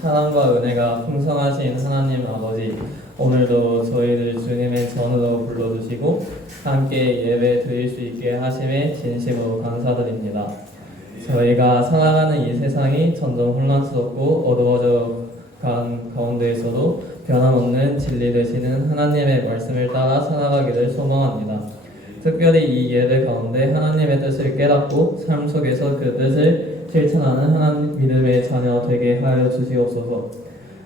사랑과 은혜가 풍성하신 하나님 아버지, 오늘도 저희들 주님의 전으로 불러주시고 함께 예배 드릴 수 있게 하심에 진심으로 감사드립니다. 저희가 살아가는 이 세상이 점점 혼란스럽고 어두워져 간 가운데에서도 변함없는 진리 되시는 하나님의 말씀을 따라 살아가기를 소망합니다. 특별히 이 예배 가운데 하나님의 뜻을 깨닫고 삶 속에서 그 뜻을 실천하는 하나님 믿음의 자녀 되게 하여 주시옵소서.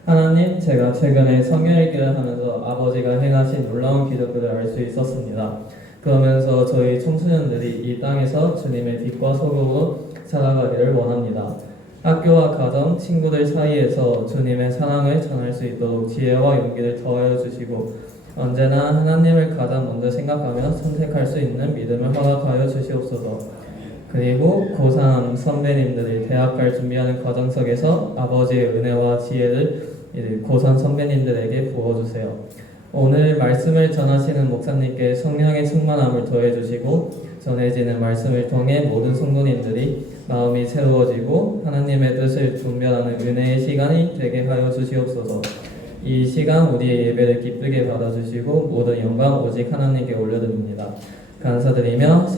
하나님, 제가 최근에 성경 읽기를 하면서 아버지가 행하신 놀라운 기적들을 알 수 있었습니다. 그러면서 저희 청소년들이 이 땅에서 주님의 빛과 소금으로 살아가기를 원합니다. 학교와 가정, 친구들 사이에서 주님의 사랑을 전할 수 있도록 지혜와 용기를 더하여 주시고 언제나 하나님을 가장 먼저 생각하며 선택할 수 있는 믿음을 허락하여 주시옵소서. 그리고 고3 선배님들이 대학 갈 준비하는 과정 속에서 아버지의 은혜와 지혜를 고3 선배님들에게 부어주세요. 오늘 말씀을 전하시는 목사님께 성령의 충만함을 더해주시고 전해지는 말씀을 통해 모든 성도님들이 마음이 새로워지고 하나님의 뜻을 분별하는 은혜의 시간이 되게 하여 주시옵소서. 이 시간 우리의 예배를 기쁘게 받아주시고 모든 영광 오직 하나님께 올려드립니다. 감사드리며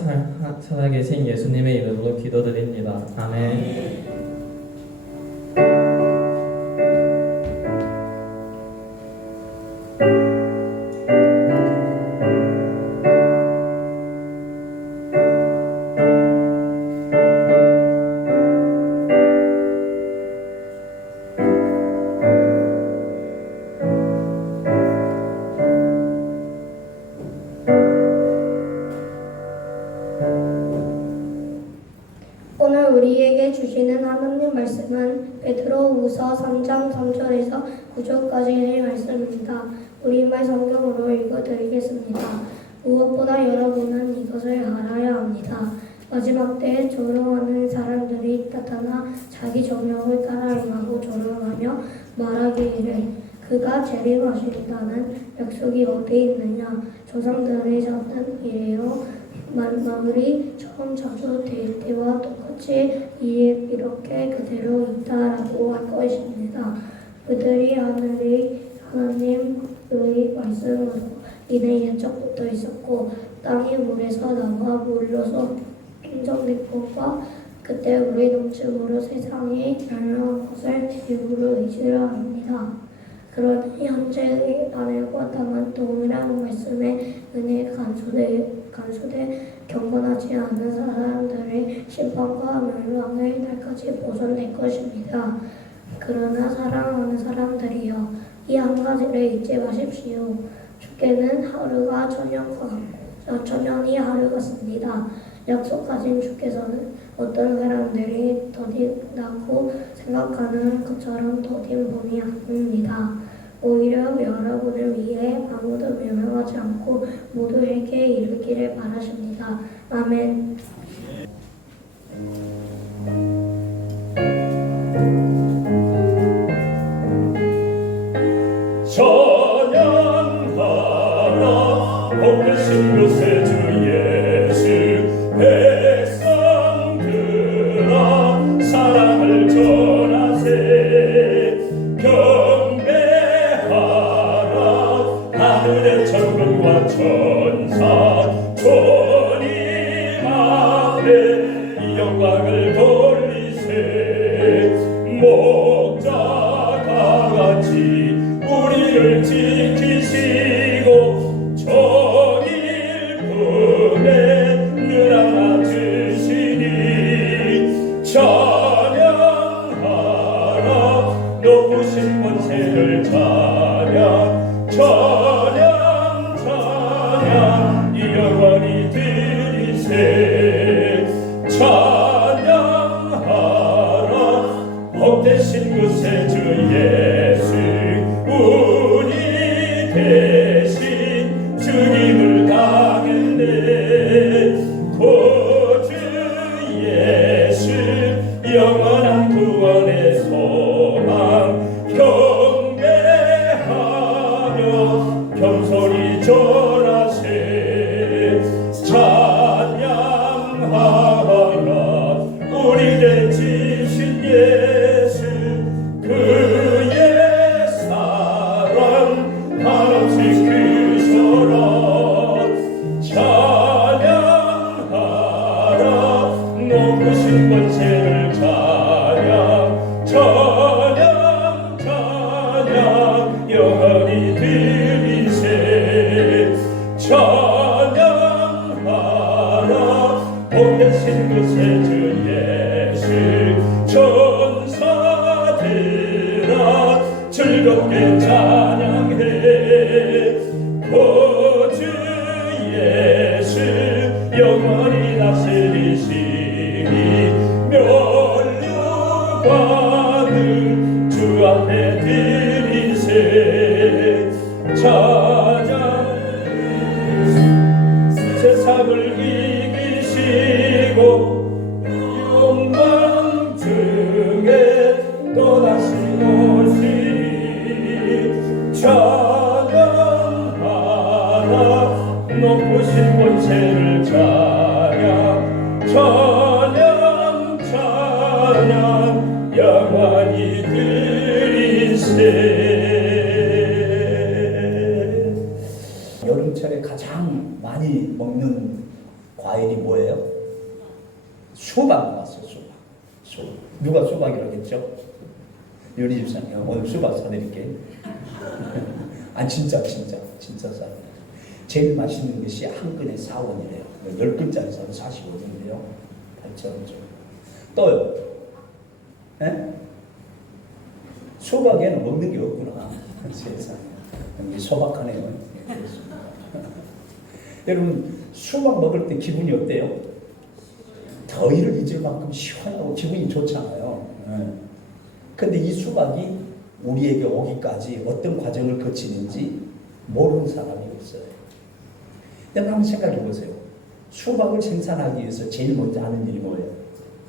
살아계신 예수님의 이름으로 기도드립니다. 아멘. 오늘 우리에게 주시는 하나님 말씀은 베드로후서 3장 3절에서 9절까지의 말씀입니다. 우리말 성경으로 읽어드리겠습니다. 무엇보다 여러분은 이것을 알아야 합니다. 마지막 때에 조롱하는 사람들이 나타나 자기 정욕을 따라 행하고 조롱하며 말하기를 그가 재림하신다는 약속이 어디 있느냐. 조상들의 잡는 이래로 만물이 처음 창조될 때와 똑같이 이렇게 그대로 있다라고 할 것입니다. 그들이 하나님의 말씀으로 인해 옛적부터 있었고 땅이 물에서 나와 물로서 충전된 것과 그때 물이 넘침으로 세상에 날아간 것을 일부러 의지를 합니다. 그러니 현재의 하늘과 땅은 동일한 말씀에 은혜 간수돼 경건하지 않은 사람들의 심판과 멸망의 날까지 보존될 것입니다. 그러나 사랑하는 사람들이여, 이 한 가지를 잊지 마십시오. 주께는 하루가 천년이 하루 같습니다. 약속하신 주께서는 어떤 사람들이 더딘다고 생각하는 것처럼 더딘 분이 아닙니다. 오히려 여러분을 위해 아무도 멸망하지 않고 모두에게 이르기를 바라십니다. 아멘. 찬양하라 복되신 곳에 주 예수 백성들아 사랑을 전하세 경배하라 하늘의 천군과 천사 주님 앞에 이 영광을 돌리세 목자가 같이 우리를 지키시고 정일 품에 늘 안아주시니 찬양하라 높으신 권세를 찬양 이 영광이 드리세 찬양하라 복되신 곳에 주 예수 우리 대신 주님을 당했네 구주 예수 영원한 구원의 소망 경배하며 겸손히 전하세 찬양하라 우리를 지신 예수 그의 사랑 한없이 크셔라 찬양하라 높으신 권세를 찬양 영원히 드리세 찬양하라 복되신 곳에 주 예수 천사들아 즐겁게 찬양해 구주 예수 영원히 다스리시니 면류관을 주 앞에 드리세 찬양 세상을 이기시고 영광 중에 또다시 오시니 찬양하라 높으신 권세를 찬양 영원히 드리세 여름철에 가장 많이 먹는 과일이 뭐예요? 수박 나왔어요. 수박. 누가 수박이라고 했죠? 요리 집사님 오늘 수박 사드릴게. 아 진짜 사요. 제일 맛있는 것이 한 근에 4원이래요. 10근짜리 사면 45원인데요. 8,000원 좀. 또요. 에? 수박에는 먹는 게 없구나. 세상에. 소박하네요. 여러분 수박 먹을 때 기분이 어때요? 더위를 잊을 만큼 시원하고 기분이 좋잖아요. 근데 이 수박이 우리에게 오기까지 어떤 과정을 거치는지 모르는 사람이 없어요. 여러분 한번 생각해 보세요. 수박을 생산하기 위해서 제일 먼저 하는 일이 뭐예요?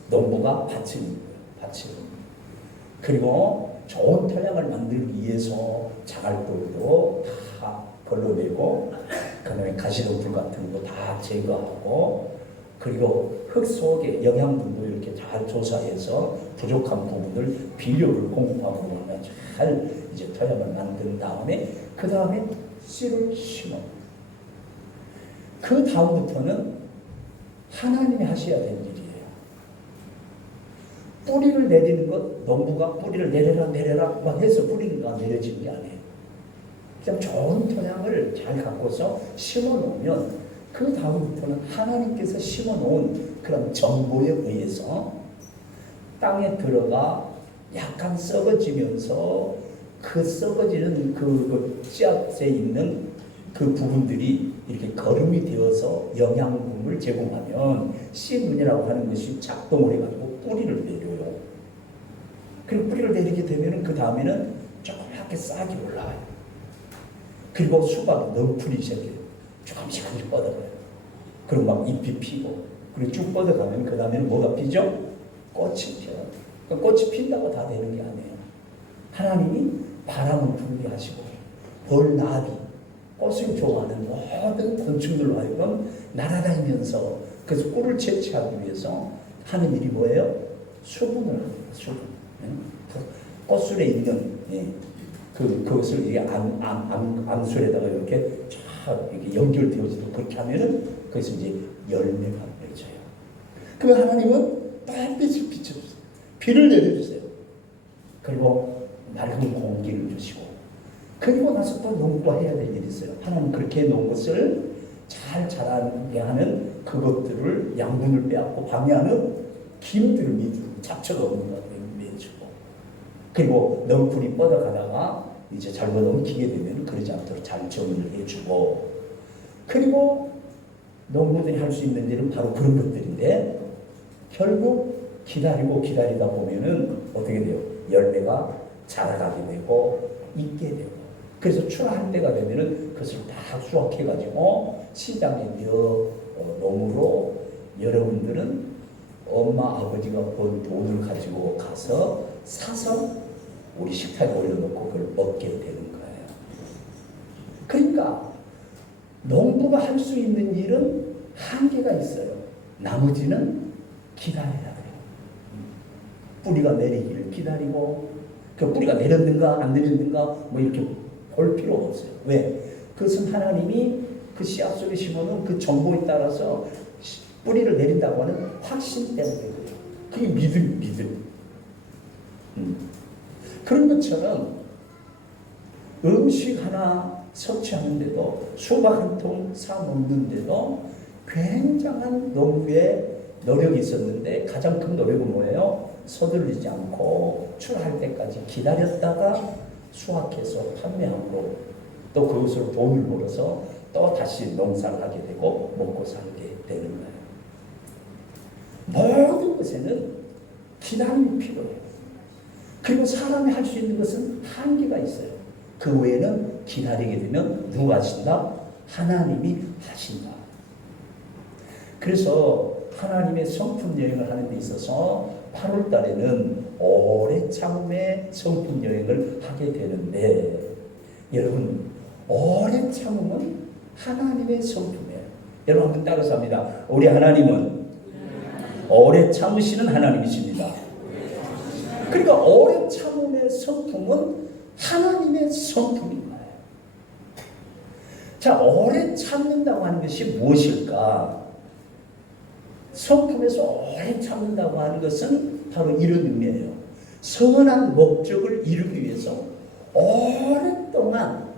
농부가 밭을 그리고 좋은 토양을 만들기 위해서 자갈돌도 다 걸러내고 그다음에 가시덤불 같은 거 다 제거하고 그리고 흙 속에 영양분도 이렇게 잘 조사해서 부족한 부분을 비료를 공급하고 그러면 잘 이제 토양을 만든 다음에 그 다음에 씨를 심어. 그 다음부터는 하나님이 하셔야 될 일이에요. 뿌리를 내리는 것, 농부가 뿌리를 내려라 막 해서 뿌리가 내려지는 게 아니에요. 그냥 좋은 토양을 잘 갖고서 심어 놓으면 그 다음부터는 하나님께서 심어 놓은 그런 정보에 의해서 땅에 들어가 약간 썩어지면서 그 썩어지는 그 씨앗에 있는 그 부분들이 이렇게 거름이 되어서 영양분을 제공하면 씨눈이라고 하는 것이 작동을 해가지고 뿌리를 내려요. 그리고 뿌리를 내리게 되면 그 다음에는 조그맣게 싹이 올라와요. 그리고 수박이 넝풀이 시작해요. 조금씩 뻗어가요. 그리고 막 잎이 피고 그리고 쭉 뻗어가면 그 다음에는 뭐가 피죠? 꽃이 피어요. 그러니까 꽃이 핀다고 다 되는 게 아니에요. 하나님이 바람을 불게 하시고 벌나비, 꽃을 좋아하는 모든 곤충들로 하여금 날아다니면서 그래서 꿀을 채취하기 위해서 하는 일이 뭐예요? 수분을 합니다. 수분. 꽃술에 있는 그것을 이게 암술에다가 이렇게 쫙 이렇게 연결되어지도 그렇게 하면은 거기서 이제 열매가 맺혀요. 그러면 하나님은 빨빛을 비춰주세요. 비를 내려주세요. 그리고 맑은 공기를 주시고 그리고 나서 또 농부가 해야 될 일이 있어요. 하나님 그렇게 해놓은 것을 잘 자라게 하는 그것들을 양분을 빼앗고 방해하는 기름들을 밑으로 잡초가 없는 것을 매주고 그리고 넝풀이 뻗어가다가 이제 잘못 엉키게 되면 그러지 않도록 잘 정리를 해주고 그리고 농부들이 할 수 있는 일은 바로 그런 것들인데 결국 기다리다 보면은 어떻게 돼요? 열매가 자라가게 되고 익게 되고 그래서 출하할 때가 되면은 그것을 다 수확해가지고 시장에 넣음으로 여러분들은 엄마 아버지가 번 돈을 가지고 가서 사서 우리 식탁에 올려놓고 그걸 먹게 되는 거예요. 그러니까 농부가 할 수 있는 일은 한계가 있어요. 나머지는 기다려야 돼요. 뿌리가 내리기를 기다리고 그 뿌리가 내렸는가 안 내렸는가 뭐 이렇게 볼 필요가 없어요. 왜? 그것은 하나님이 그 씨앗 속에 심어놓은 그 정보에 따라서 뿌리를 내린다고 하는 확신 때문에 그래요. 그게 믿음. 그런 것처럼 음식 하나 섭취하는데도 수박 한 통 사 먹는데도 굉장한 농부의 노력이 있었는데 가장 큰 노력은 뭐예요? 서두르지 않고 출하할 때까지 기다렸다가 수확해서 판매함으로 또 그것으로 돈을 벌어서 또 다시 농사를 하게 되고 먹고 살게 되는 거예요. 모든 것에는 기다림이 필요해요. 그리고 사람이 할 수 있는 것은 한계가 있어요. 그 외에는 기다리게 되면 누가 하신다? 하나님이 하신다. 그래서 하나님의 성품 여행을 하는 데 있어서 8월 달에는 오래 참음의 성품 여행을 하게 되는데 여러분 오래 참음은 하나님의 성품이에요. 여러분 한번 따라서 합니다. 우리 하나님은 오래 참으시는 하나님이십니다. 그러니까 오래 참음의 성품은 하나님의 성품인 거예요. 자, 오래 참는다고 하는 것이 무엇일까? 성품에서 오래 참는다고 하는 것은 바로 이런 의미예요. 선한 목적을 이루기 위해서 오랫동안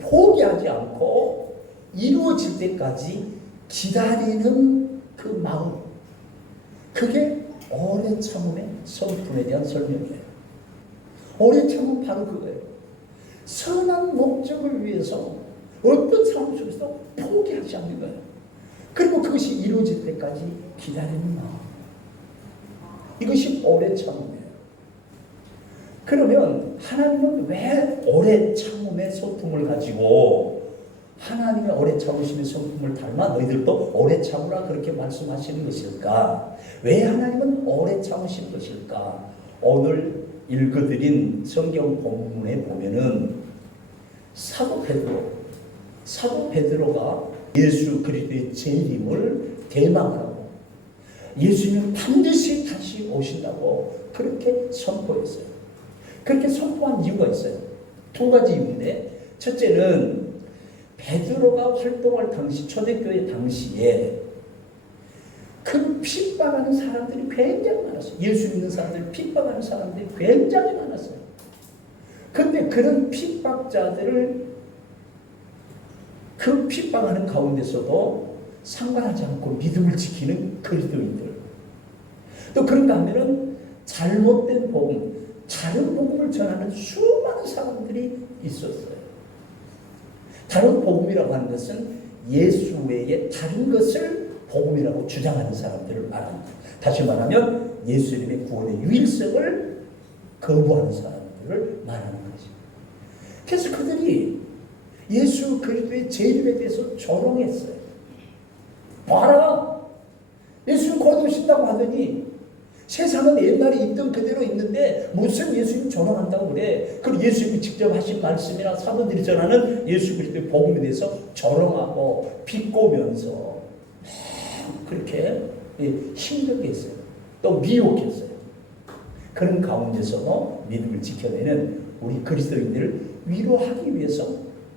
포기하지 않고 이루어질 때까지 기다리는 그 마음, 그게 오래 참음의 성품에 대한 설명이에요. 오래 참음 바로 그거예요. 선한 목적을 위해서 어떤 상황 속에서 포기하지 않는 거예요. 그리고 그것이 이루어질 때까지 기다리는 마음. 이것이 오래 참음이에요. 그러면 하나님은 왜 오래 참음의 성품을 가지고 하나님의 오래 참으심의 성품을 닮아 너희들도 오래 참으라 그렇게 말씀하시는 것일까? 왜 하나님은 오래 참으신 것일까? 오늘 읽어드린 성경 본문에 보면은 사도 베드로 사도 베드로가 예수 그리스도의 재림을 대망하고 예수님은 반드시 다시 오신다고 그렇게 선포했어요. 그렇게 선포한 이유가 있어요. 두 가지 이유인데, 첫째는 베드로가 활동할 당시, 초대교회 당시에 그 핍박하는 사람들이 굉장히 많았어요. 예수 믿는 사람들, 핍박하는 사람들이 굉장히 많았어요. 그런데 그런 핍박자들을 그 핍박하는 가운데서도 상관하지 않고 믿음을 지키는 그리스도인들, 또 그런가 하면은 잘못된 복음, 다른 복음을 전하는 수많은 사람들이 있었어요. 다른 복음이라고 하는 것은 예수 외에 다른 것을 복음이라고 주장하는 사람들을 말합니다. 다시 말하면 예수님의 구원의 유일성을 거부하는 사람들을 말하는 것입니다. 그래서 그들이 예수 그리스도의 재림에 대해서 조롱했어요. 봐라, 예수님 곧 오신다고 하더니 세상은 옛날에 있던 그대로 있는데 무슨 예수님 조롱한다고 그래. 그리고 예수님이 직접 하신 말씀이나 사도들이 전하는 예수 그리스도의 복음에 대해서 조롱하고 비꼬면서 그렇게 힘들게 했어요. 또 미혹했어요. 그런 가운데서도 믿음을 지켜내는 우리 그리스도인들을 위로하기 위해서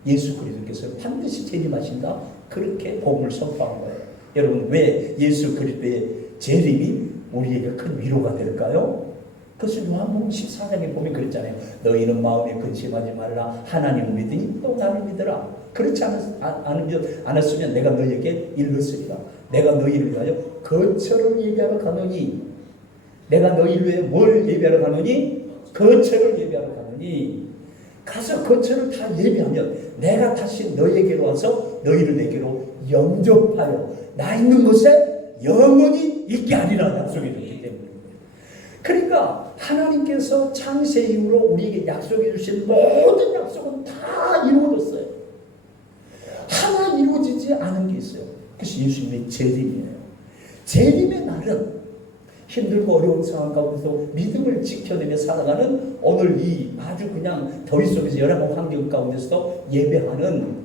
예수 그리스도께서 반드시 재림하신다, 그렇게 복음을 선포한 거예요. 여러분, 왜 예수 그리스도의 재림이 우리에게 큰 위로가 될까요? 그것을 요한복음 14장에 보면 그랬잖아요. 너희는 마음에 근심하지 말라. 하나님을 믿으니 또 나를 믿어라. 그렇지 않았으면 내가 너희에게 일렀으리라. 내가 너희를 위하여 거처를 예비하러 가노니, 내가 너희를 위해 뭘 예비하러 가노니? 거처를 예비하러 가노니. 가서 거처를 다 예비하면 내가 다시 너희에게로 와서 너희를 내게로 영접하여 나 있는 곳에 영원히 있게 하리라 약속해 줬기 때문에. 그러니까 하나님께서 창세 이후로 우리에게 약속해 주신 모든 약속은 다 이루어졌어요. 하나 이루어지지 않은 게 있어요. 그것이 예수님의 재림이에요. 재림의 날은 힘들고 어려운 상황 가운데서 믿음을 지켜내며 살아가는 오늘 이 아주 그냥 더위 속에서 열악한 환경 가운데서도 예배하는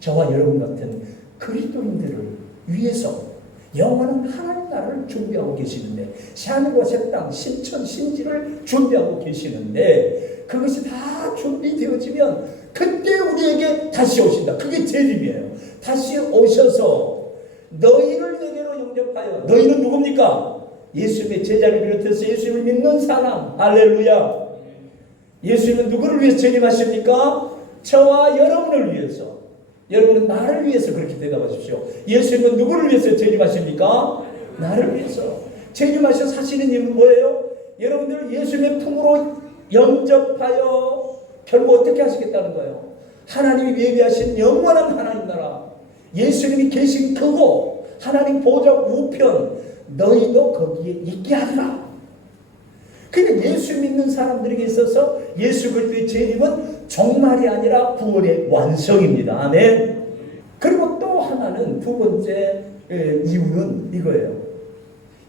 저와 여러분 같은 그리스도인들을 위해서 영원한 하나님 나라를 준비하고 계시는데, 새하늘과 새 땅, 신천, 신지를 준비하고 계시는데, 그것이 다 준비되어지면 그때 우리에게 다시 오신다. 그게 재림이에요. 다시 오셔서 너희를 내게로 영접하여, 너희는 누굽니까? 예수님의 제자를 비롯해서 예수님을 믿는 사람. 할렐루야. 예수님은 누구를 위해서 재림하십니까? 저와 여러분을 위해서. 여러분은 나를 위해서 그렇게 대답하십시오. 예수님은 누구를 위해서 재림하십니까? 나를 위해서. 재림하셔서 하시는 일은 뭐예요? 여러분들을 예수님의 품으로 영접하여 결국 어떻게 하시겠다는 거예요? 하나님이 예비하신 영원한 하나님 나라, 예수님이 계신 그곳, 하나님 보좌 우편, 너희도 거기에 있게 하리라. 그러니까 예수 믿는 사람들에게 있어서 예수 그리스도의 재림은 종말이 아니라 구원의 완성입니다. 아멘. 그리고 또 하나는, 두 번째 이유는 이거예요.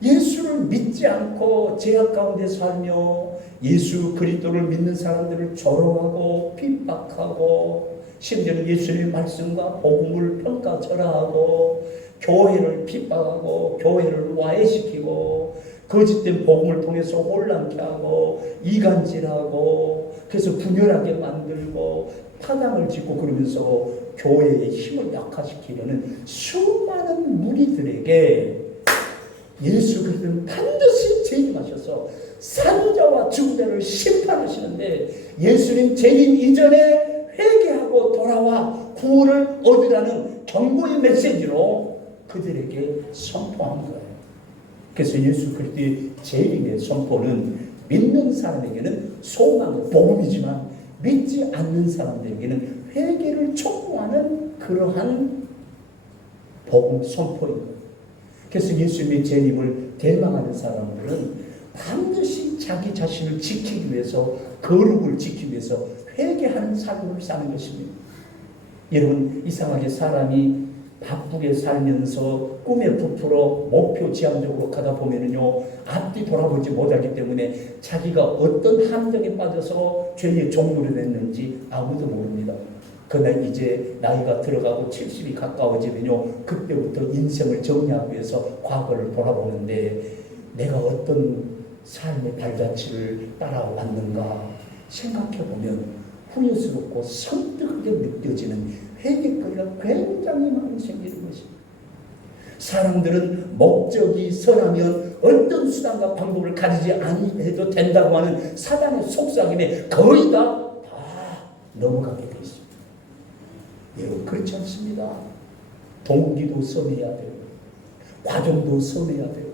예수를 믿지 않고 죄악 가운데 살며 예수 그리스도를 믿는 사람들을 조롱하고 핍박하고, 심지어는 예수님의 말씀과 복음을 평가절하하고, 교회를 핍박하고 교회를 와해시키고 거짓된 복음을 통해서 혼란케 하고 이간질하고, 그래서 분열하게 만들고 파당을 짓고, 그러면서 교회의 힘을 약화시키려는 수많은 무리들에게 예수 그리스도는 반드시 재림하셔서 산자와 죽자를 심판하시는데, 예수님 재림 이전에 회개하고 돌아와 구원을 얻으라는 경고의 메시지로 그들에게 선포한 거예요. 그래서 예수 그리스도의 재림의 선포는 믿는 사람에게는 소망, 복음이지만 믿지 않는 사람들에게는 회개를 촉구하는 그러한 복음 선포입니다. 그래서 예수님의 재림을 대망하는 사람들은 반드시 자기 자신을 지키기 위해서, 거룩을 지키기 위해서 회개하는 삶을 사는 것입니다. 여러분, 이상하게 사람이 바쁘게 살면서 꿈에 부풀어 목표 지향적으로 가다 보면은요, 앞뒤 돌아보지 못하기 때문에 자기가 어떤 함정에 빠져서 죄의 종물이 됐는지 아무도 모릅니다. 그날 이제 나이가 들어가고 70이 가까워지면요, 그때부터 인생을 정리하기 위해서 과거를 돌아보는데 내가 어떤 삶의 발자취를 따라왔는가 생각해보면 후회스럽고 섬뜩하게 느껴지는 회개거리가 굉장히 많이 생기는 것입니다. 사람들은 목적이 선하면 어떤 수단과 방법을 가리지 아니해도 된다고 하는 사단의 속삭임에 거의 다 넘어가게 되어 있습니다. 여러분, 그렇지 않습니다. 동기도 선해야 돼요. 과정도 선해야 돼요.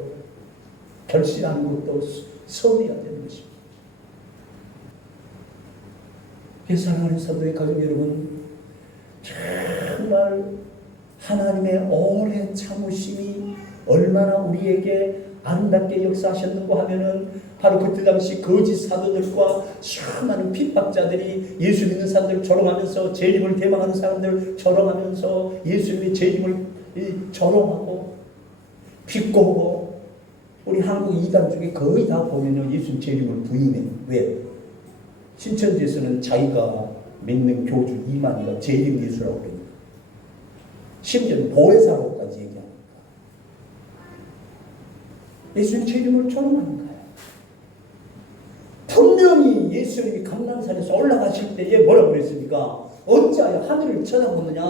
결심하는 것도 선해야 되는 것입니다. 사랑하는 사도의 가족 여러분, 정말 하나님의 오랜 참으심이 얼마나 우리에게 아름답게 역사하셨는가 하면은 바로 그때 당시 거짓 사도들과 수많은 핍박자들이 예수 믿는 사람들을 조롱하면서 재림을 대망하는 사람들을 조롱하면서 예수님의 재림을 조롱하고 비꼬고, 우리 한국 이단 중에 거의 다 보면요 예수님 재림을 부인해. 왜? 신천지에서는 자기가 믿는 교주 이만희가 재림 예수라고 그래요. 심지어는 보혜사로까지 얘기합니다. 예수님 재림을 조롱하는 거예요. 분명히 예수님이 감람산에서 올라가실 때에 뭐라고 그랬습니까? 어찌하여 하늘을 쳐다보느냐?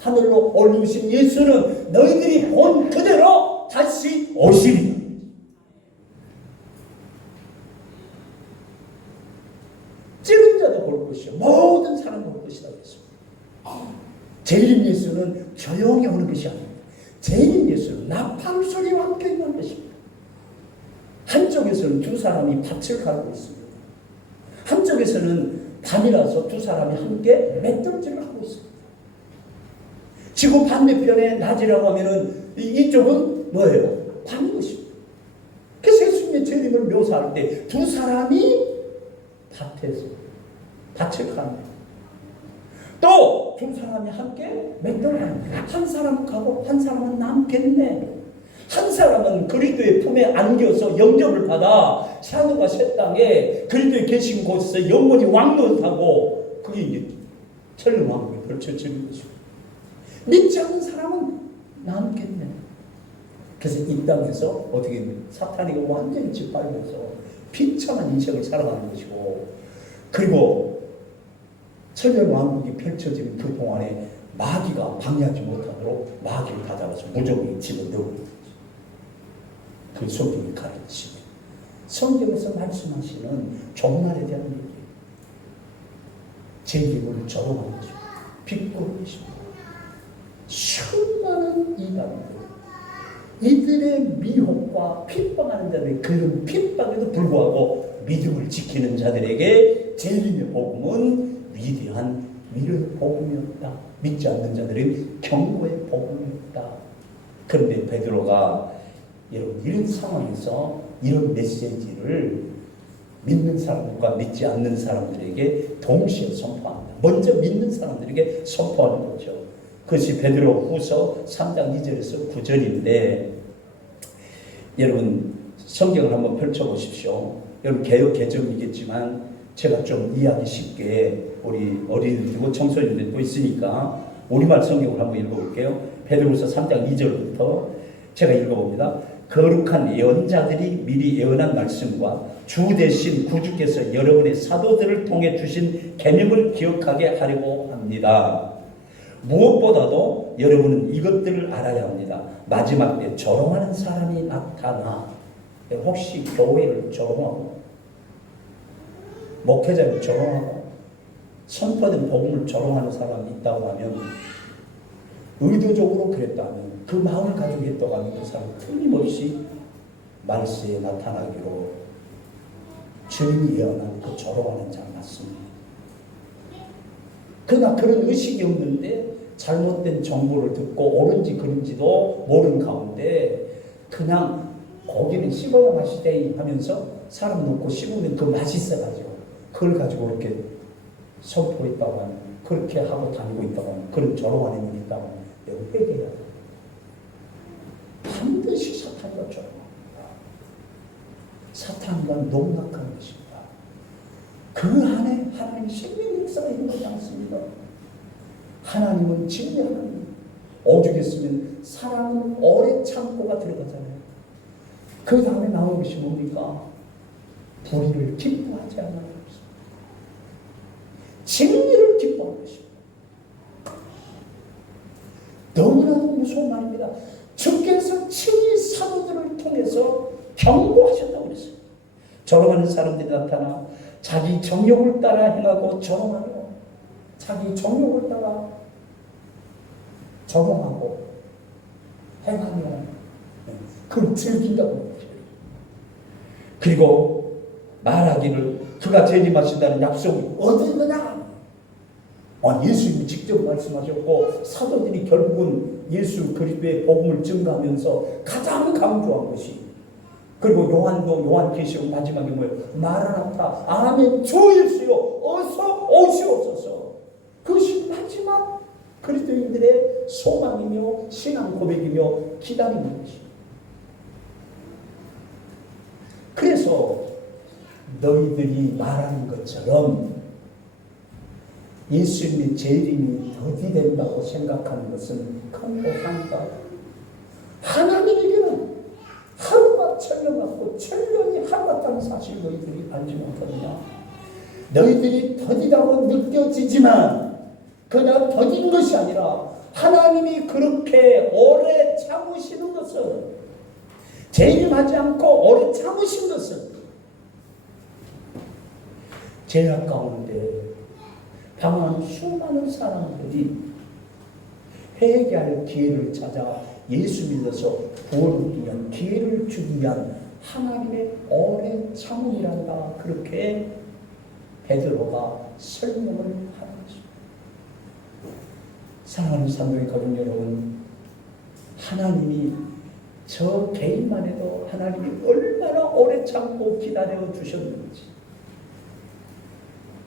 하늘로 올리신 예수는 너희들이 본 그대로 다시 오시리라. 찌른 자도 볼 것이요 모든 사람 볼 것이다 그랬습니다. 재림 예수는 조용히 오는 것이 아닙니다. 재림 예수는 나팔 소리와 함께 임하는 것입니다. 한쪽에서는 두 사람이 밭을 갈고 있습니다. 한쪽에서는 밤이라서 두 사람이 함께 맷돌질을 하고 있습니다. 지구 반대편에 낮이라고 하면은 이쪽은 뭐예요? 밤인 것입니다. 그래서 예수님의 재림을 묘사할 때 두 사람이 밭에서 밭을 갑니다. 또 두 사람이 함께 맷돌을 합니다. 한 사람은 가고 한 사람은 남겠네. 한 사람은 그리스도의 품에 안겨서 영접을 받아 산과 새 땅에 그리스도의 계신 곳에서 영원히 왕노릇하고, 그게 이제 천년 왕국이 펼쳐지는 것입니다. 믿지 않는 사람은 남겠네. 그래서 이 땅에서 어떻게 사탄이가 완전히 짓밟면서 비참한 인생을 살아가는 것이고, 그리고 천년 왕국이 펼쳐지는 그 동안에 마귀가 방해하지 못하도록 마귀를 다 잡아서 무조건 집어넣고, 그 성경이 가르치는 성경에서 말씀하시는 종말에 대한 얘기예요. 재림을 조롱하는 것입니다. 비꼬는 것입니다. 수많은 이단들, 이들의 미혹과 핍박하는 자들의 그런 핍박에도 불구하고 믿음을 지키는 자들에게 재림의 복음은 위대한 위로의 복음이었다. 믿지 않는 자들은 경고의 복음이었다. 그런데 베드로가 여러분 이런 상황에서 이런 메시지를 믿는 사람들과 믿지 않는 사람들에게 동시에 선포합니다. 먼저 믿는 사람들에게 선포하는 거죠. 그것이 베드로 후서 3장 2절에서 9절인데, 여러분 성경을 한번 펼쳐보십시오. 여러분 개역 개정이겠지만 제가 좀 이해하기 쉽게 우리 어린이들도 청소년들도 있으니까 우리말 성경을 한번 읽어볼게요. 베드로후서 3장 2절부터 제가 읽어봅니다. 거룩한 예언자들이 미리 예언한 말씀과 주 대신 구주께서 여러분의 사도들을 통해 주신 계명을 기억하게 하려고 합니다. 무엇보다도 여러분은 이것들을 알아야 합니다. 마지막 때 조롱하는 사람이 나타나, 혹시 교회를 조롱하고 목회자를 조롱하고 선포된 복음을 조롱하는 사람이 있다고 하면, 의도적으로 그랬다면, 그 마음을 가지고 했다고 하면 그 사람은 틀림없이 말세에 나타나기로 주님이 예언한 그 조롱하는 자 맞습니다. 그러나 그런 의식이 없는데 잘못된 정보를 듣고 옳은지 그른지도 모르는 가운데 그냥 고기는 씹어야 맛이대 하면서 사람 놓고 씹으면 그 맛이 있어가지고 그걸 가지고 이렇게 선포했다고 하면, 그렇게 하고 다니고 있다고 하면, 그런 조롱하는 일이 있다고 하면 회개해야 돼요. 반드시 사탄과 조롱합니다. 사탄과 농락하는 것입니다. 그 안에 하나님의 생명의 역사가 있는 것이 않습니다. 하나님은 진리 하나님. 오죽했으면 사람은 오래 참고가 들어가잖아요. 그 다음에 나오는 것이 뭡니까? 불의를 기뻐하지 않아요. 진리를 기뻐하는 것입니다. 너무나도 무서운 말입니다. 주께서 친히 사도들을 통해서 경고하셨다고 그랬어요. 조롱하는 사람들이 나타나 자기 정욕을 따라 행하고 조롱하며 자기 정욕을 따라 조롱하고 행하며 그걸 즐긴다고 그랬어요. 그리고 말하기를 그가 재림하신다는 약속이 어디 있느냐? 예수님이 직접 말씀하셨고 사도들이 결국은 예수 그리스도의 복음을 증거하면서 가장 강조한 것이, 그리고 요한도 요한계시록 마지막에 뭐예요? 마라나타 아멘 주 예수여 어서 오시옵소서. 그것이 마지막 그리스도인들의 소망이며 신앙 고백이며 기다리는 것이. 그래서 너희들이 말하는 것처럼 예수님의 재림이 더디된다고 생각하는 것은 큰 오산이다. 하나님에게는 하루가 천년 같고 천년이 하루 같다는 사실을 너희들이 알지 못하느냐. 너희들이 더디다고 느껴지지만 그냥 더딘 것이 아니라 하나님이 그렇게 오래 참으시는 것은, 재림하지 않고 오래 참으신 것은 죄악 가운데 당한 수많은 사람들이 회개할 기회를 찾아 예수 믿어서 구원을 위한 기회를 주기 위한 하나님의 오래 참음이란다. 그렇게 베드로가 설명을 하는 것입니다. 사랑하는 산도의 가족 여러분, 하나님이 저 개인만 해도 하나님이 얼마나 오래 참고 기다려 주셨는지.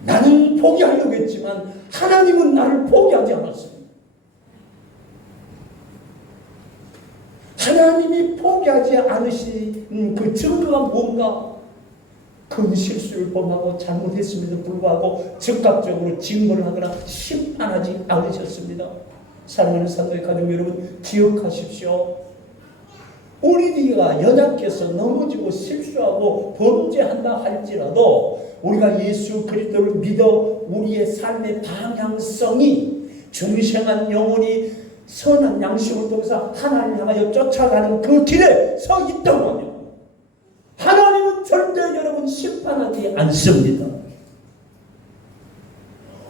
나는 포기하려고 했지만 하나님은 나를 포기하지 않았습니다. 하나님이 포기하지 않으신 그 증거가 뭔가? 큰 실수를 범하고 잘못했음에도 불구하고 즉각적으로 징벌을 하거나 심판하지 않으셨습니다. 사랑하는 산도의 가족 여러분, 기억하십시오. 우리가 연약해서 넘어지고 실수하고 범죄한다 할지라도 우리가 예수 그리스도를 믿어 우리의 삶의 방향성이 중생한 영혼이 선한 양심을 통해서 하나님을 향하여 쫓아가는 그 길에 서 있다고 하면 하나님은 절대 여러분 심판하지 않습니다.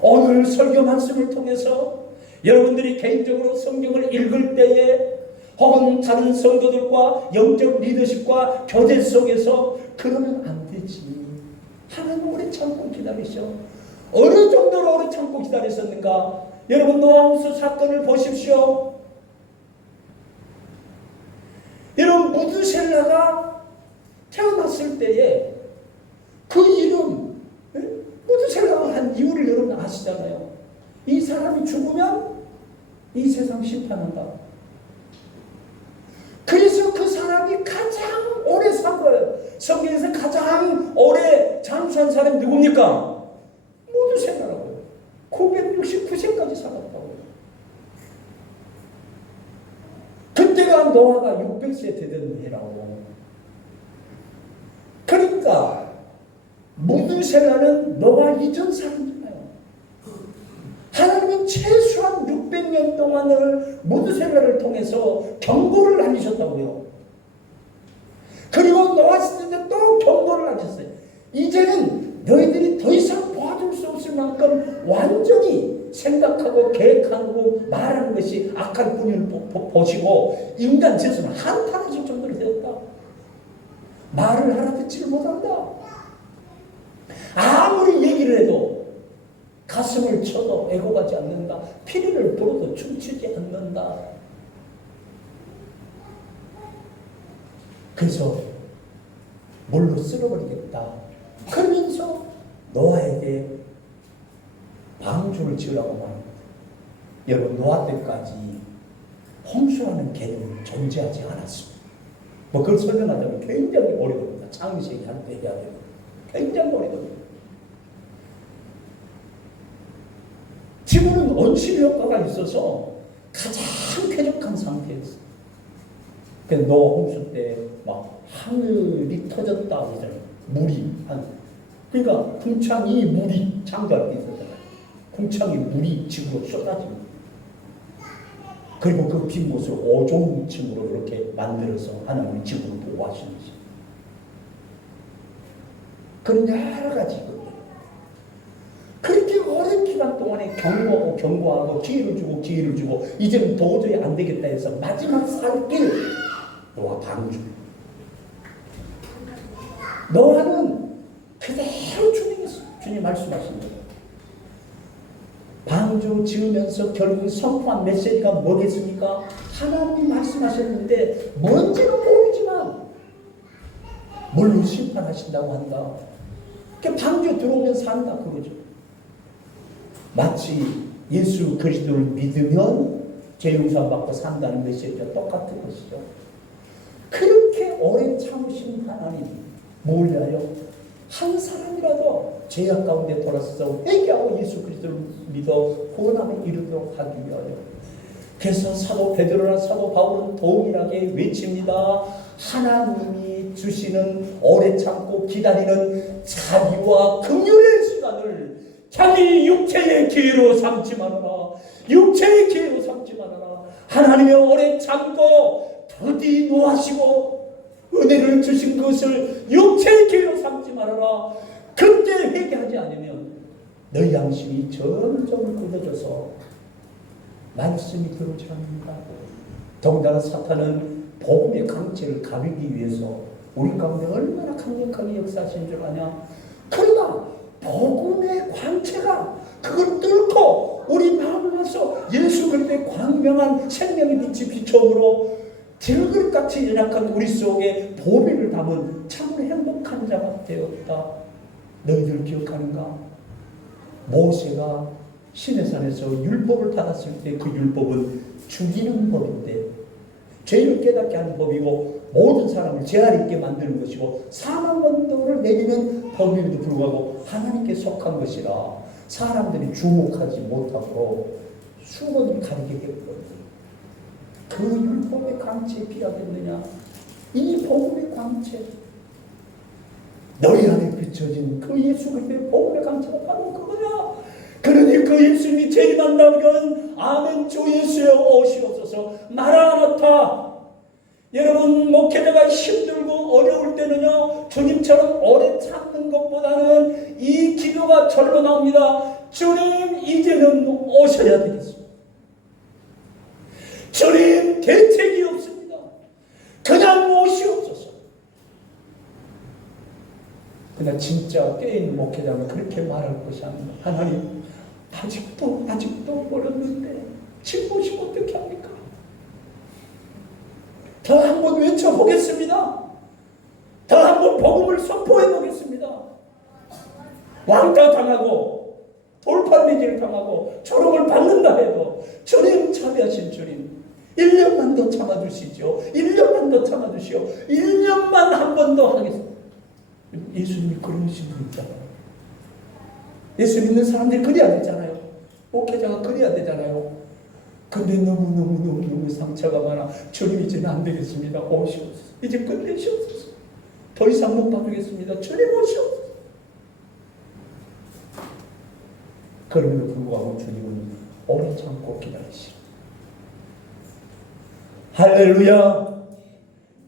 오늘 설교 말씀을 통해서 여러분들이 개인적으로 성경을 읽을 때에 혹은 다른 성도들과 영적 리더십과 교제 속에서 그러면 안 되지. 하나님 오래 참고 기다리셔. 어느 정도로 오래 참고 기다리셨는가? 여러분 노아우스 사건을 보십시오. 여러분 무드셀라가 태어났을 때에 그 이름, 무드셀라가 한 이유를 여러분 아시잖아요. 이 사람이 죽으면 이 세상 심판한다. 그래서 그 사람이 가장 오래 산 거예요. 성경에서 가장 오래 장수한 사람이 누굽니까? 무드셀라라고요. 969세까지 살았다고요. 그때가 노아가 600세 되던 해라고. 그러니까 무드셀라는 노아 이전 사람이잖아요. 하나님은 최소한 600년 동안을 무드셀라를 통해서 경고를 하셨다고요. 그리고 노아 시대 때 또 경고를 하셨어요. 이제는 너희들이 더 이상 봐줄 수 없을 만큼 완전히 생각하고 계획하고 말하는 것이 악할 뿐을 보시고 인간 재수는 한탄하실 정도로 되었다. 말을 알아듣지를 못한다. 아무리 얘기를 해도 가슴을 쳐도 애고가지 않는다. 피리를 불어도 춤추지 않는다. 그래서 물로 쓸어버리겠다. 그러면서 노아에게 방주를 지으라고 말합니다. 여러분 노아 때까지 홍수라는 개념은 존재하지 않았습니다. 뭐 그걸 설명하자면 굉장히 오래 걸립니다. 창세기 할 때 해야 돼요. 굉장히 오래 걸립니다. 지금은 언실 효과가 있어서 가장 쾌적한 상태였어. 근데 노아 홍수 때 막 하늘이 터졌다 그러잖아요. 물이 그러니까 궁창이 물이 창조할 때 있었잖아요. 궁창이 물이 지구로 쏟아집니다. 그리고 그 빈곳을 오존층으로 이렇게 만들어서 하나님이 지구를 보호하시는 거죠. 그런 여러 가지 것들. 그렇게 오랜 기간 동안에 경고하고 기회를 주고 이제는 도저히 안 되겠다 해서 마지막 살길 노아 방주. 노아는 그대로 준행했어요. 주님 말씀하신 거예요. 방주 지으면서 결국 선포한 메시지가 뭐겠습니까? 하나님이 말씀하셨는데 뭔지는 모르지만 물로 심판하신다고 한다. 방주 들어오면 산다 그거죠. 마치 예수 그리스도를 믿으면 죄 용서 받고 산다는 메시지와 똑같은 것이죠. 그렇게 오래 참으신 하나님이 뭘 위하여? 한 사람이라도 죄악 가운데 돌아서서 회개하고 예수 그리스도를 믿어 구원함에 이르도록 하기 위하여. 그래서 사도 베드로나 사도 바울은 동일하게 외칩니다. 하나님이 주시는 오래 참고 기다리는 자비와 긍휼의 시간을 자기 육체의 기회로 삼지 말아라. 육체의 기회로 삼지 말아라. 하나님의 오래 참고 더디 노하시고 은혜를 주신 것을 육체의 기회로 삼지 말아라. 그때 회개하지 않으면 너희 양심이 점점 굳어져서 말씀이 들어오지 않는다. 더군다나 사탄은 복음의 강체를 가리기 위해서 우리 가운데 얼마나 강력하게 역사하신 줄 아냐. 그러나 복음의 광채가 그걸 뚫고 우리 마음을 와서 예수 그리스도의 광명한 생명의 빛이 비춰오므로 들그릇같이 연약한 우리 속에 보배를 담은 참으로 행복한 자가 되었다. 너희들 기억하는가? 모세가 시내산에서 율법을 받았을 때 그 율법은 죽이는 법인데 죄를 깨닫게 하는 법이고 모든 사람을 죄알 있게 만드는 것이고 사망언도를 내리는 법임에도 불구하고 하나님께 속한 것이라 사람들이 주목하지 못하고 수건을 가리게 했거든요. 그 율법의 광채에 비하겠느냐? 이 복음의 광채, 너희 안에 비춰진 그 예수 그리스도의 복음의 광채가 바로 그거야. 그러니 그 예수님이 재림한다면 아멘 주 예수여 오시옵소서. 마라나타. 여러분 목회자가 힘들고 어려울 때는요 주님처럼 오래 참는 것보다는 이 기도가 절로 나옵니다. 주님 이제는 오셔야 되겠습니다. 주님 대책이 없습니다. 그냥 오시옵소서. 그러나 진짜 깨어있는 목회자는 그렇게 말할 것이 아닙니다. 하나님 아직도 어렸는데 지금 오시면 어떻게 합니까? 더 한번 외쳐보겠습니다. 더 한번 복음을 선포해보겠습니다. 왕따 당하고 돌팔매질 당하고 조롱을 받는다 해도 주님 자비하신 주님 1년만 더 참아주시죠. 1년만 더 참아주시오. 1년만 한 번 더 하겠습니다. 예수님이 그러신 분 있잖아요. 예수 믿는 사람들이 그래야 되잖아요. 목회자가 그래야 되잖아요. 근데 너무 상처가 많아. 주님 이제는 안 되겠습니다. 오시옵소서. 이제 끝내시옵소서. 더 이상 못 봐주겠습니다. 주님 오시옵소서. 그럼에도 불구하고 주님은 오래 참고 기다리시오. 할렐루야.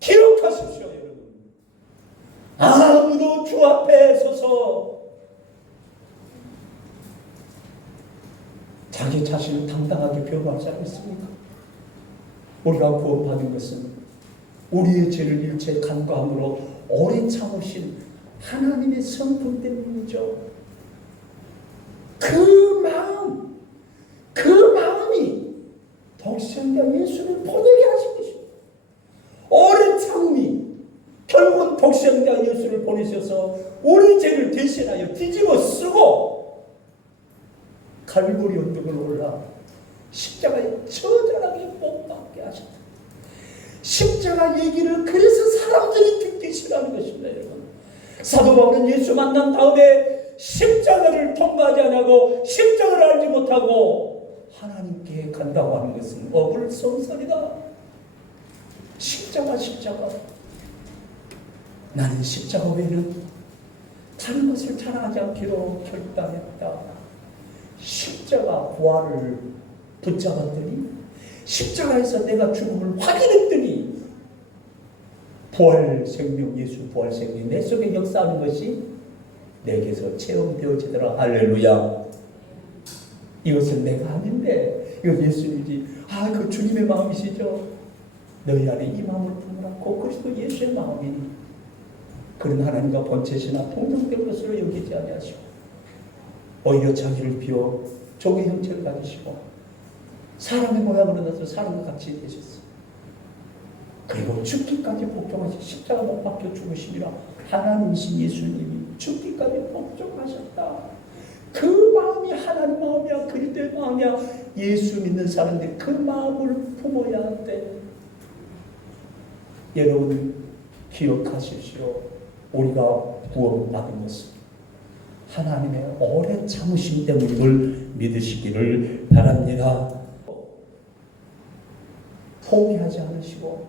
기억하십시오 여러분. 아무도 주 앞에 서서 자기 자신을 당당하게 변호할 사람 있습니까? 우리가 구원받은 것은 우리의 죄를 일체 간과함으로 오래 참으신 하나님의 성품 때문이죠. 그 마음이 독생자 예수를 보내게 하신 것입니다. 오랜 참음이 결국은 독생자 예수를 보내셔서 우리 죄를 대신하여 뒤집어 쓰고 갈보리 언덕을 올라 십자가에 처절하게 못 박게 하셨다. 십자가 얘기를 그래서 사람들이 듣기 싫어하는 것입니다. 여러분. 사도 바울은 예수 만난 다음에 십자가를 통과하지 않고 십자가를 알지 못하고 하나님께 간다고 하는 것은 어불성설이다. 십자가. 나는 십자가 외에는 다른 것을 자랑하지 않기로 결단했다. 십자가 부활을 붙잡았더니 십자가에서 내가 죽음을 확인했더니 부활 생명, 예수 부활 생명 내 속에 역사하는 것이 내게서 체험되어지더라. 할렐루야. 이것은 내가 아닌데 이거 예수님이지. 그 주님의 마음이시죠. 너희 안에 이 마음을 품으라고 그리스도 예수의 마음이니 그런 하나님과 본체시나 동정된 것으로 여기지 아니하시고 오히려 자기를 비워 종의 형체를 가지시고 사람의 모양으로 나서 사람과 같이 되셨어. 그리고 죽기까지 복종하시 십자가 못 박혀 죽으심이라 하나님이신 예수님이 죽기까지 복종하셨다. 그 마음이 하나님 마음이야. 그리스도의 마음이야. 예수 믿는 사람들이 그 마음을 품어야 한대. 여러분 기억하십시오. 우리가 구원받은 것은 하나님의 오래 참으심 때문임을 믿으시기를 바랍니다. 포기하지 않으시고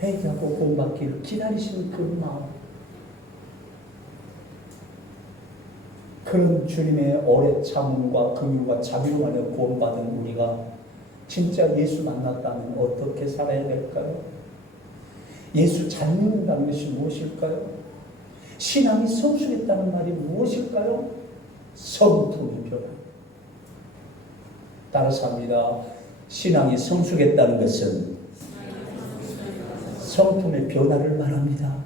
회개하고 구원받기를 기다리시는 그 마음, 그런 주님의 오래 참음과 긍휼과 자비로 만에 구원받은 우리가 진짜 예수 만났다면 어떻게 살아야 될까요? 예수 잘 믿는다는 것이 무엇일까요? 신앙이 성숙했다는 말이 무엇일까요? 성품의 변화. 따라서 합니다. 신앙이 성숙했다는 것은 성품의 변화를 말합니다.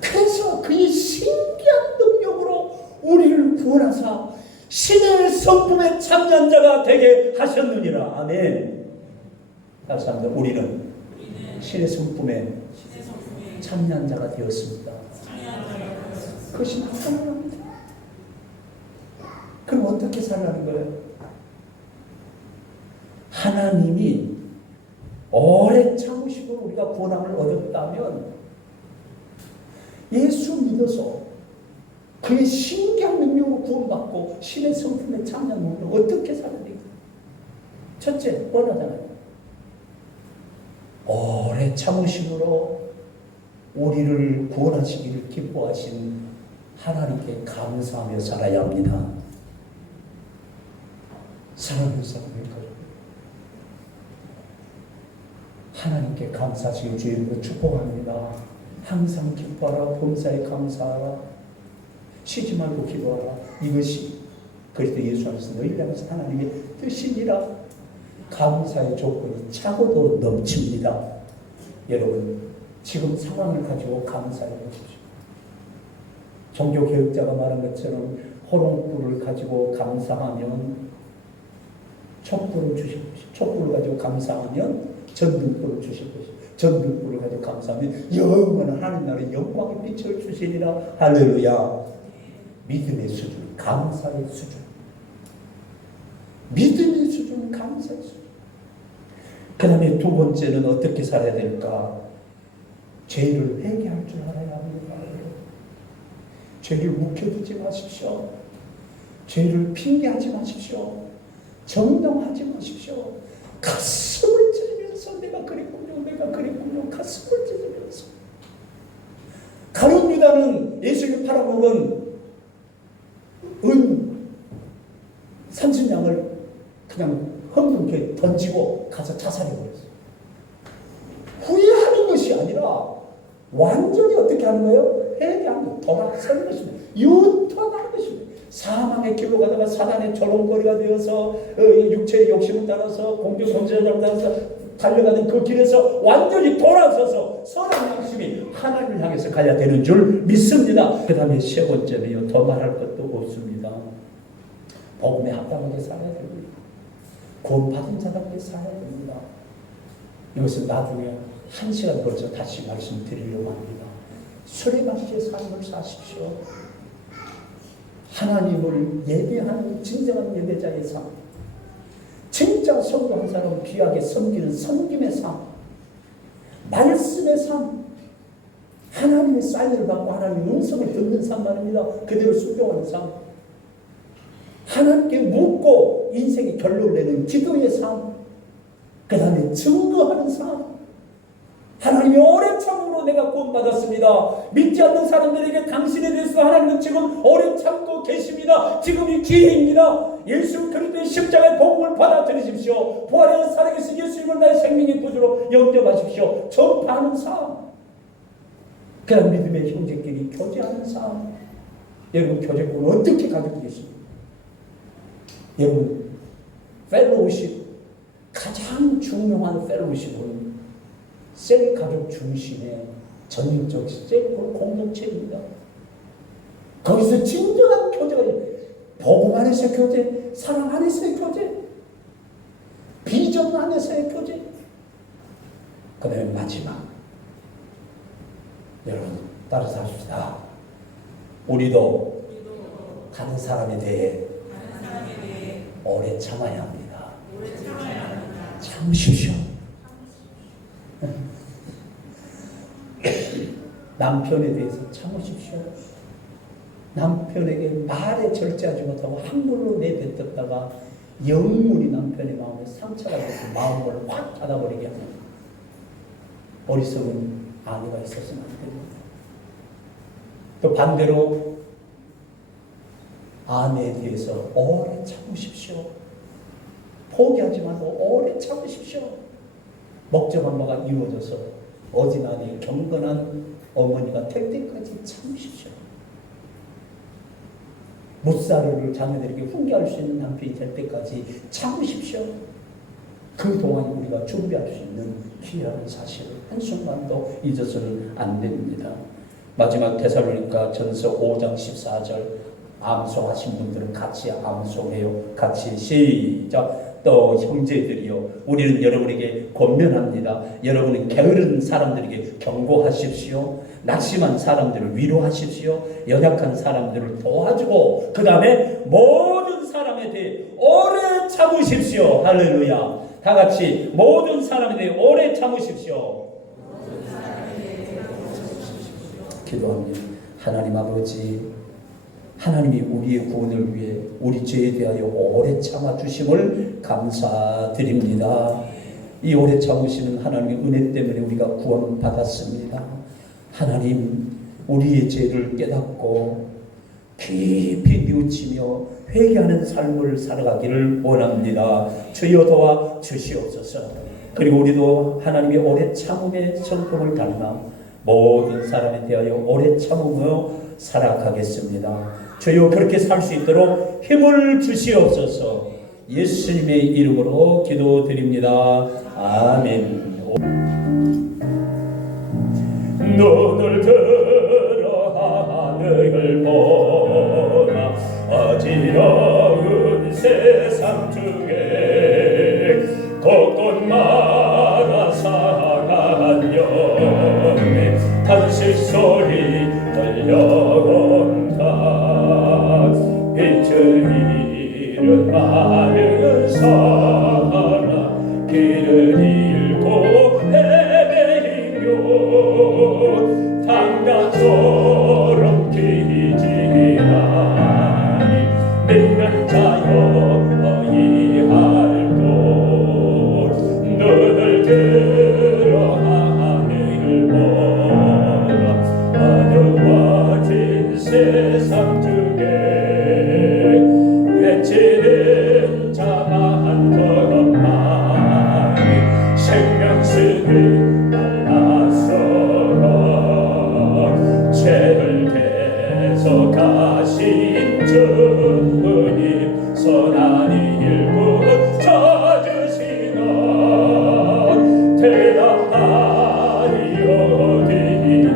그래서 그의 신기한 능력으로 우리를 구원하사 신의 성품의 참여자가 되게 하셨느니라. 아멘. 따라서 합니다. 우리는 신의 성품에 참여한 자가 되었습니다. 그것이 나타납니다. 그럼 어떻게 살라는 거예요? 하나님이 오래 참으시고 우리가 구원함을 얻었다면 예수 믿어서 그의 신기한 능력으로 구원받고 신의 성품에 참여한 우리는 어떻게 살아야 됩니까? 첫째, 뻔하잖아요. 오래 참으심으로 우리를 구원하시기를 기뻐하신 하나님께 감사하며 살아야 합니다. 사랑하는 사람입니까? 하나님께 감사하시길 주님으로 축복합니다. 항상 기뻐하라, 범사에 감사하라, 쉬지 말고 기도하라. 이것이 그리스도 예수 안에서 너희를 향해서 하나님의 뜻이니라. 감사의 조건이 차고도 넘칩니다. 여러분, 지금 상황을 가지고 감사해 보십시오. 종교개혁자가 말한 것처럼 호롱불을 가지고 감사하면 촛불을 주실 것이고, 촛불을 가지고 감사하면 전등불을 주실 것이고, 전등불을 가지고 감사하면 영원한 하나님 나라의 영광의 빛을 주시리라. 할렐루야. 믿음의 수준, 감사의 수준. 믿음의 수준, 감사의 수준. 그 다음에 두 번째는 어떻게 살아야 될까? 죄를 회개할 줄 알아야 합니다. 죄를 묵혀두지 마십시오. 죄를 핑계하지 마십시오. 정당하지 마십시오. 가슴을 찢으면서 내가 그랬군요. 가슴을 찢으면서. 가룟 유다는 예수를 팔아먹은 은 30냥을 그냥 헝금게 던지고 가서 자살해버렸어요. 후회하는 것이 아니라 완전히 어떻게 하는 거예요? 회개하는, 돌아서는 것입니다. 유턴하는 것입니다. 사망의 길로 가다가 사단의 조롱거리가 되어서 육체의 욕심을 따라서 공격 범죄자를 따라서 달려가는 그 길에서 완전히 돌아서서 선한 양심이 하나님을 향해서 가야 되는 줄 믿습니다. 그 다음에 세 번째는요, 더 말할 것도 없습니다. 복음에 합당하게 살아야 됩니다. 구원받은 자답게 살아야 됩니다. 이것은 나중에 1시간 걸쳐 다시 말씀드리려고 합니다. 수레바퀴의 삶을 사십시오. 하나님을 예배하는 진정한 예배자의 삶, 진짜 성도 한 사람 귀하게 섬기는 섬김의 삶, 말씀의 삶, 하나님의 사인을 받고 하나님의 음성을 듣는 삶 말입니다. 그대로 순종하는 삶. 하나님께 묻고 인생의 결론을 내는 기도의 삶. 그 다음에 증거하는 삶. 하나님의 오랜 참음으로 내가 구원받았습니다. 믿지 않는 사람들에게 당신에 대해서 하나님은 지금 오래 참고 계십니다. 지금이 기회입니다. 예수 그리스도의 십자가의 복음을 받아들이십시오. 부활의 살아계신 예수님을 나의 생명의 구주로 영접하십시오. 전파하는 삶. 그런 믿음의 형제끼리 교제하는 삶. 여러분 교제권을 어떻게 가지고 계십니까? 여러분 펠로우십, 가장 중요한 펠로우십은 셀 가족 중심의 전인적 셀 공동체입니다. 거기서 진정한 교제가 복음 안에서의 교제, 사랑 안에서의 교제, 비전 안에서의 교제. 그 다음에 마지막, 여러분 따라서 합시다. 우리도 다른 사람에 대해 오래 참아야 합니다. 참으십시오. 남편에 대해서 참으십시오. 남편에게 말에 절제하지 못하고 함부로 내뱉었다가 영문이 남편의 마음에 상처가 돼서 마음을 확 닫아버리게 합니다. 어리석은 아내가 있었으면 안 됩니다. 또 반대로 아내에 대해서 오래 참으십시오. 포기하지 말고 오래 참으십시오. 목적한 바가 이루어져서 어지간히 경건한 어머니가 될 때까지 참으십시오. 무사를 자녀들에게 훈계할 수 있는 남편이 될 때까지 참으십시오. 그동안 우리가 준비할 수 있는 기회라는 사실을 한순간도 잊어서는 안 됩니다. 마지막 데살로니가 전서 5장 14절 암송하신 분들은 같이 암송해요. 같이 시작. 또 형제들이여, 우리는 여러분에게 권면합니다. 여러분은 게으른 사람들에게 경고하십시오. 낙심한 사람들을 위로하십시오. 연약한 사람들을 도와주고 그 다음에 모든 사람에 대해 오래 참으십시오. 할렐루야. 다 같이 모든 사람에 대해 오래 참으십시오. 기도합니다. 하나님 아버지, 하나님이 우리의 구원을 위해 우리 죄에 대하여 오래 참아주심을 감사드립니다. 이 오래 참으시는 하나님의 은혜 때문에 우리가 구원받았습니다. 하나님, 우리의 죄를 깨닫고 깊이 뉘우치며 회개하는 삶을 살아가기를 원합니다. 주여 도와 주시옵소서. 그리고 우리도 하나님의 오래 참음의 성품을 닮아 모든 사람에 대하여 오래 참으며 살아가겠습니다. 주여 그렇게 살 수 있도록 힘을 주시옵소서. 예수님의 이름으로 기도드립니다. 아멘. 눈을 들어 하늘을 보라. 어지러운 세상 중에 곳곳마다 사랑한 영의 탄식 소리 들려온다. 빛을 잃은 많은 사람 길을 잃고 헤매이며 당나처럼 기지나니 믿는 자여 어이할 곳. 눈을 들어 하늘을 보라. 어두워진 세상 중에 외치는 자만 더 많이 생명수를 만나서라. 죄를 대속하신 주님 선한 일꾼 찾으시나 대답하리 어디나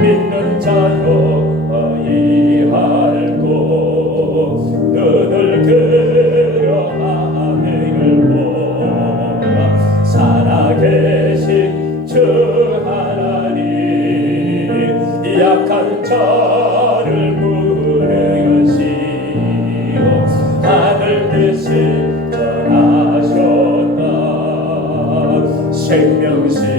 믿는 자여 어이할 곳. 눈을 들어 하늘을 보라. 살아계신 주 하나님 약한 자를 부르시오 하늘 뜻을 전하셨다. 생명신으로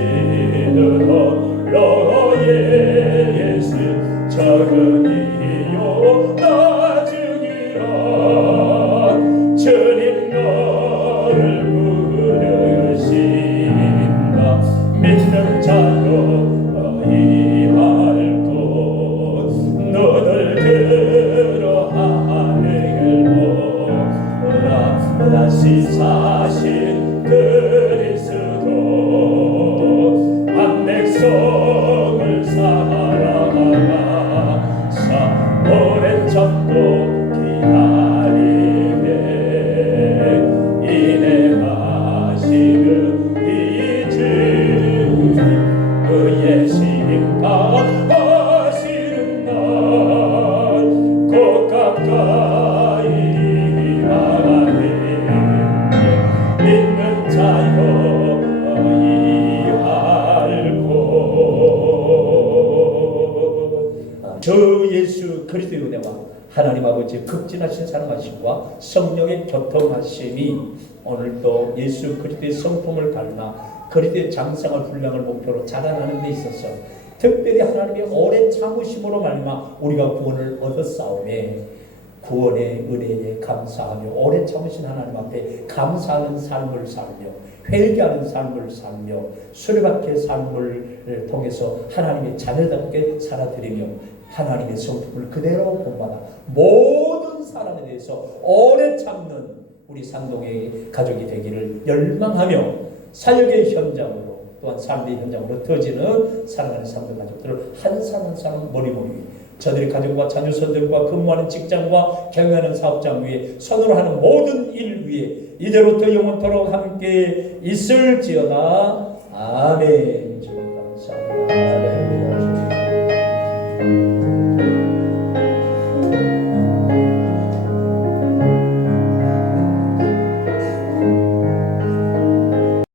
저 예수 그리스도의 은혜와 하나님 아버지의 극진하신 사랑하심과 성령의 교통하심이 오늘도 예수 그리스도의 성품을 닮아 그리스도의 장성을 분량을 목표로 자라나는 데 있어서 특별히 하나님의 오랜 참으심으로 말미암아 우리가 구원을 얻었사오매 구원의 은혜에 감사하며 오랜 참으신 하나님 앞에 감사하는 삶을 살며 회개하는 삶을 살며 수레바퀴의 삶을 통해서 하나님의 자녀답게 살아드리며 하나님의 성품을 그대로 본받아 모든 사람에 대해서 오래 참는 우리 상동의 가족이 되기를 열망하며 사역의 현장으로 또한 삶의 현장으로 터지는 사랑하는 상동 가족들을 한 사람 한 사람 머리머리 저들의 가정과 자녀선들과 근무하는 직장과 경영하는 사업장 위에 손으로 하는 모든 일 위에 이대로부터 영원토록 함께 있을지어다. 아멘.